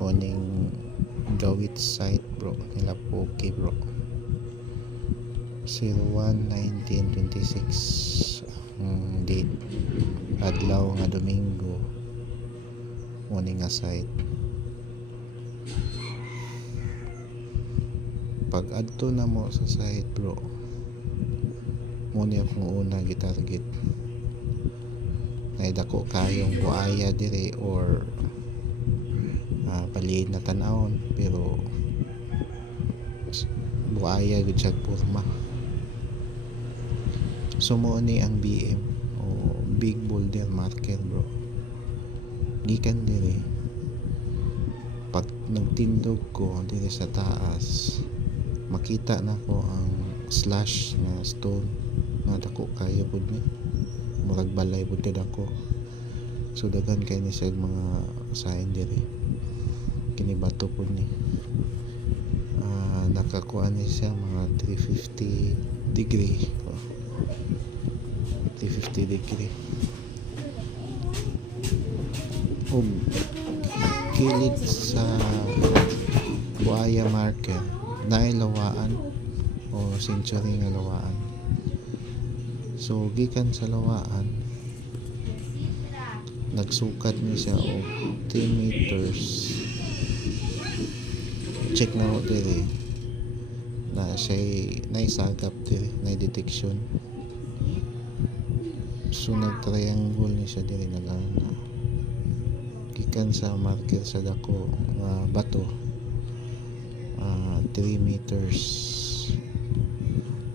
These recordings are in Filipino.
Oning gawit site bro nila Poke bro. 01/19/26 ang date, adlaw nga Domingo. Oning nga site, pag adto na mo sa site bro, muna akong una gitarget. Naidako kayong buaya dire or palihid na tanawon, pero buaya gud siya porma. Sumo ni ang BM o Big Boulder Marker bro. Gikan dire, pag nagtindog ko dire sa taas, makita na ko ang slash na stone na dako kayo pud ni, murag balay pud kad ako. So daghan kay ni sa mga sign dire, kini bato pud ni. Nakakuha ni siya mga 350 degree 350 degree o kilid sa buaya marker na lawaan o century nga lawaan. So gikan sa lawaan, nagsukat ni siya og 10 meters. Check na mo dire na siya naisagap dire, na detection. So nag-triangle ni siya dire, nagana gikan sa marker sa dako bato 3 meters.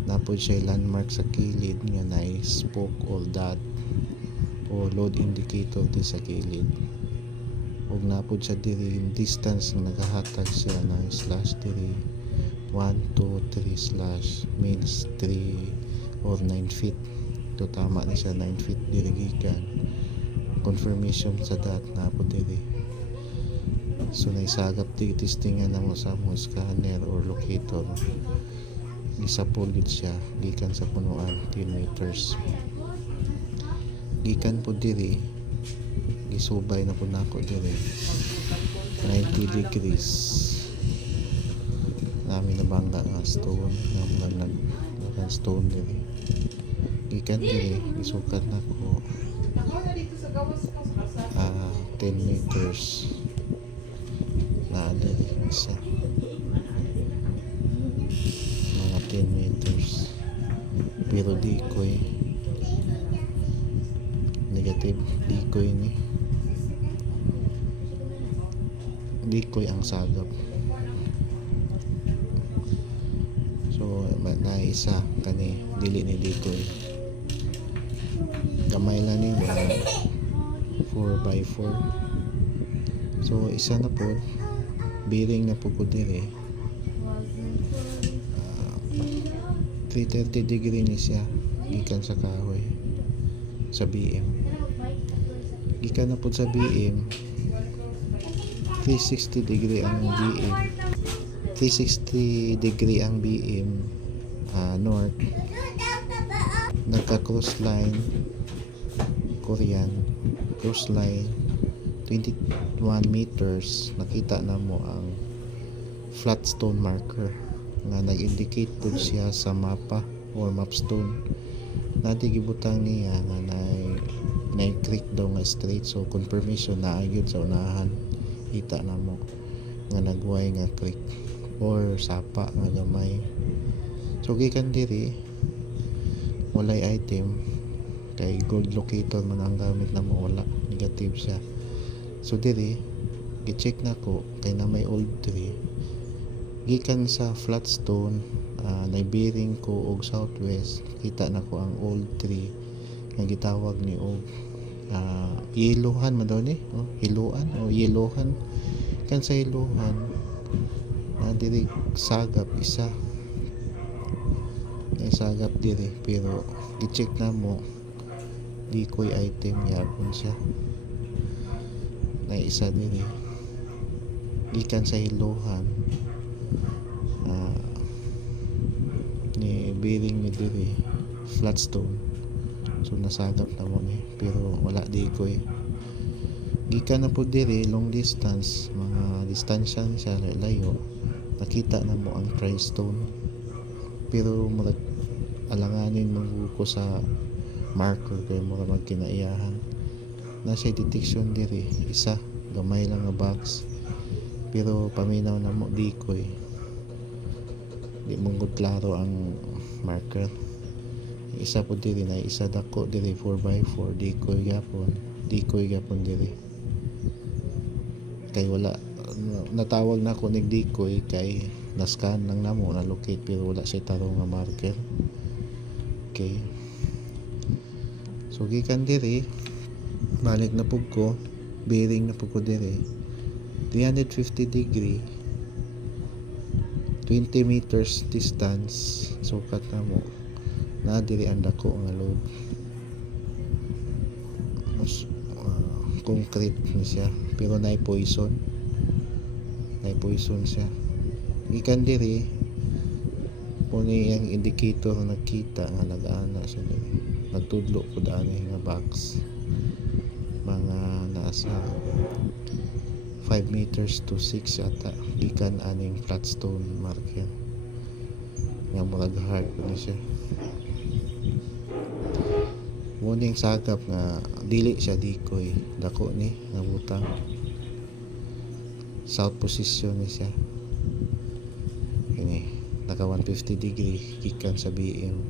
Napod siya landmark sa kilid nga na spoke or dot o load indicator di sa kilid, ug napod siya diri yung distance nga nagahatag siya ng slash diri 1, 2, 3 slash means 3 or 9 feet. To tama na siya 9 feet diri gikan. Confirmation sa dot na po diri. So naisagap di testingan na mo sa mo scanner or locator. Gisapol gid siya gikan sa punuan 10 meters. Gikan po diri, gisubay na po nako diri 90 degrees. Nami nabangga nga stone nga nag stone diri. Gikan diri gisukat nako 10 meters na diri isa, mga 10 meters, pero decoy negative decoy ni decoy ang sagap. So na isa kani dili ni decoy, gamay lang ni 4x4. So isa na po bearing na po ko dire 330 degree ni siya gikan sa kahoy sa BM. Gikan na po sa BM 360 degree ang BM, 360 degree ang BM north. Nagka cross line Korean cross line 21 meters. Nakita na mo ang flat stone marker nga nag-indicate po siya sa mapa or map stone. Nadi gibutang niya nga na-click daw nga straight, so confirmation na agad sa unahan. Kita na mo nga nagway nga click or sapa nga gamay. So gikan diri walay item kay gold locator man ang gamit na mo, wala, negative siya. So diri gi-check na ko kay na may old tree gikan sa flat stone. Na bearing ko og southwest, kita na ko ang old tree nga gitawag ni og yelohan man daw ni, hiluan o yelohan. Kan sa hiluhan na diri sagap isa na sagap diri, pero gi-check na mo decoy item yapon siya na isa diri gikan sa hiluhan. Ni bearing ni diri flat stone, so nasagap na mo ni, pero wala decoy. gikan na po diri long distance, mga distansya ni siya layo, nakita na mo ang Tri-Stone, pero murag alanganin mo ko sa marker kay mura magkinaiyahan na siya detection diri isa gamay lang nga box, pero paminaw na mo decoy, di mo gud klaro ang marker. Isa po diri na isa dako diri 4x4 decoy gapon diri, kay wala natawag na ko nig decoy kay nascan lang namo na locate pero wala siya tarong nga marker. Okay, so gikan diri balik na pug ko, bearing na pug ko diri 350 degree 20 meters distance, sukat na mo na diri ang dako nga load. Concrete na siya pero nay poison siya. Gikan diri puni ang indicator na nakita nga nag-ana siya diri, nagtudlo pud ani nga box, mga nasa 5 meters to 6 ata gikan aning flatstone marker nga murag hard na siya. Muning sagap nga dili siya decoy, dako ni nga butang, south position ni siya ini, naka 150 degree gikan sa BM.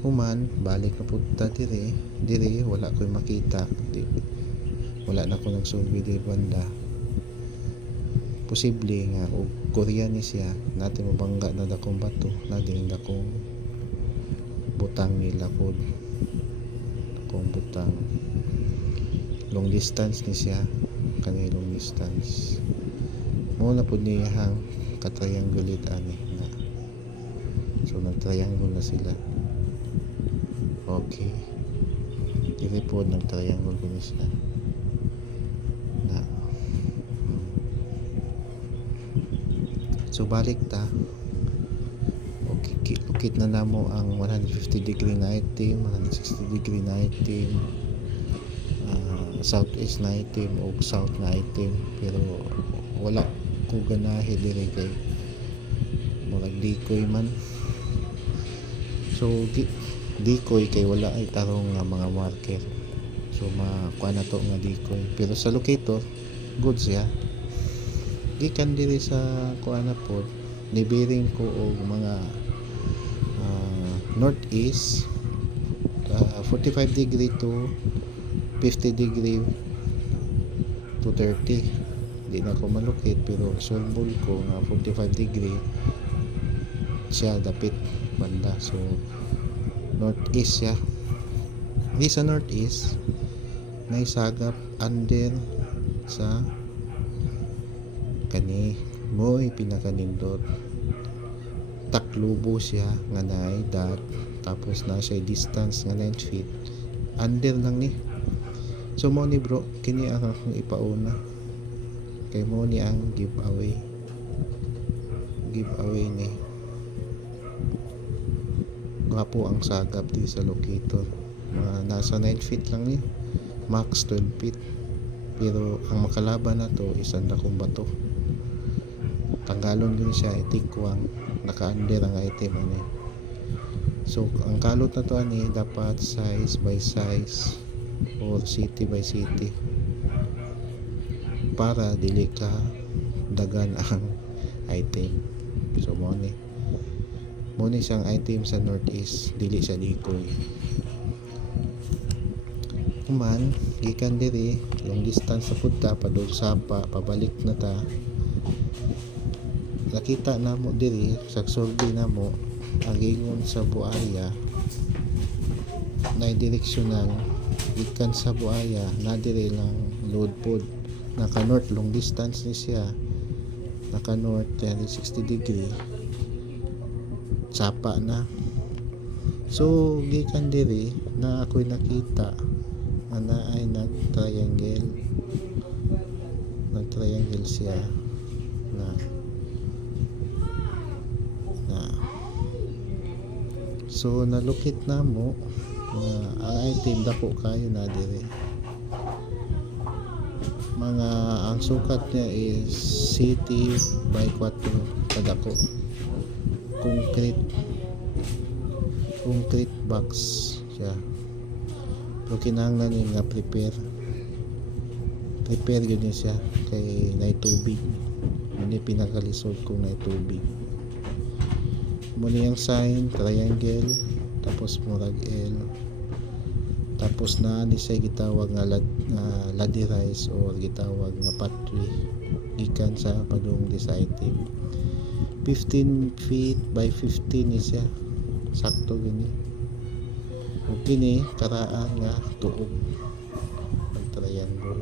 Human balik na punta diri wala ko'y makita, wala na ko nagsulbi di banda, posible nga og Korean ni siya natin mabangga na dakong bato na din dakong butang nila pod, dakong butang long distance ni siya kani long distance mo na pod niyang ka-triangulate ani na, so nag-triangle na sila. Okay, dili po nag-triangle ko ni siya na. So balik ta, okay, ukit na namo ang 150 degree na item, 160 degree na item, southeast na item o south na item, pero wala ko ganahe diri kay murag decoy man. So decoy kay wala ay tarong nga mga marker, so makuha na to nga decoy, pero sa locator good siya. Gikan diri sa kuha na pod nibiring ko og mga northeast, 45 degree to 50 degree to 30, di na ko malukit pero solvol ko nga 45 degree siya dapit banda, so northeast siya. Di sa northeast may sagap under sa kani mo'y pinakanindot, taklubo siya nga naay dot, tapos na siya distance nga 9 feet under lang ni. So mo ni bro kini ang akong ipauna kay mo ni ang giveaway ni gwapo ang sagap di sa locator, mga nasa 9 feet lang ni, max 12 feet, pero ang makalaban na to isang dakong bato, tanggalon din siya itikwang naka-under ang item ani. So ang kalot na to ani dapat size by size or city by city para dili ka dagan ang item. So mo ni siyang item sa northeast, dili siya decoy. Kuman gikan diri long distance sa punta padung sapa pabalik na ta, nakita na mo diri sa survey na mo ang ingon sa buaya na direksyonan gikan sa buaya na diri lang load pod, naka north long distance ni siya, naka north 60 degree sapa na. So gikan diri na ako'y nakita ana ay nag-triangle siya na so nalukit na mo na ang item dako kayo na diri mga ang sukat niya is city by 4 kadako. Concrete box siya. Pero kinahanglan yun nga prepare yun niya siya kay na tubig. Hindi pinakalisod kung na tubig. Muna yung sign triangle tapos murag L tapos na ni siya gitawag nga ladderized or gitawag nga pathway gikan sa padung deciding 15 feet by 15 ni siya sakto gini ug kini karaan nga tuog ang triangle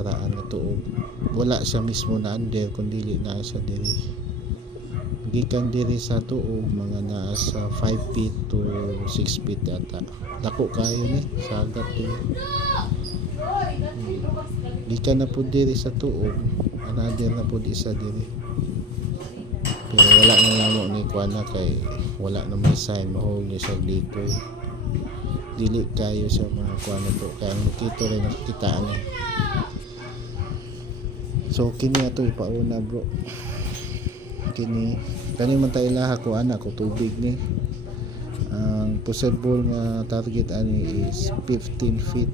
karaan nga tuog wala siya mismo na under kundi na siya diri gikan diri sa tuog mga naa sa 5 feet to 6 feet ata dako kayo ni sa agat diri gikan na po diri sa tuog another na po isa diri pero wala na namo ni kuana kay wala na may sign mahog ni sa dito dili kayo sa mga kuana po kaya ang makito rin nakitaan ni so kini ato ipauna bro kini man tayo laha ko anak ko tubig ni ang possible nga target ani is 15 feet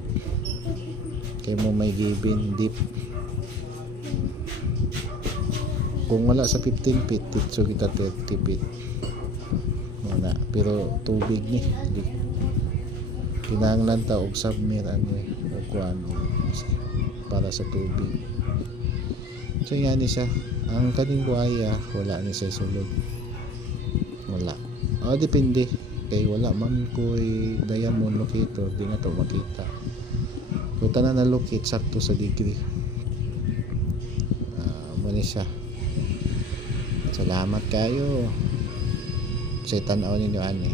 kay mo may given deep kung wala sa 15 feet dito kita 30 feet wala pero tubig ni kinahanglan ta og submer ani o kuano para sa tubig so yan ni siya ang kaning buhaya wala ni sa sulod wala depende kay wala man ko'y diamond locator di na to makita kung tanan na locate sakto sa degree muna siya salamat kayo sa tanaw ninyo ani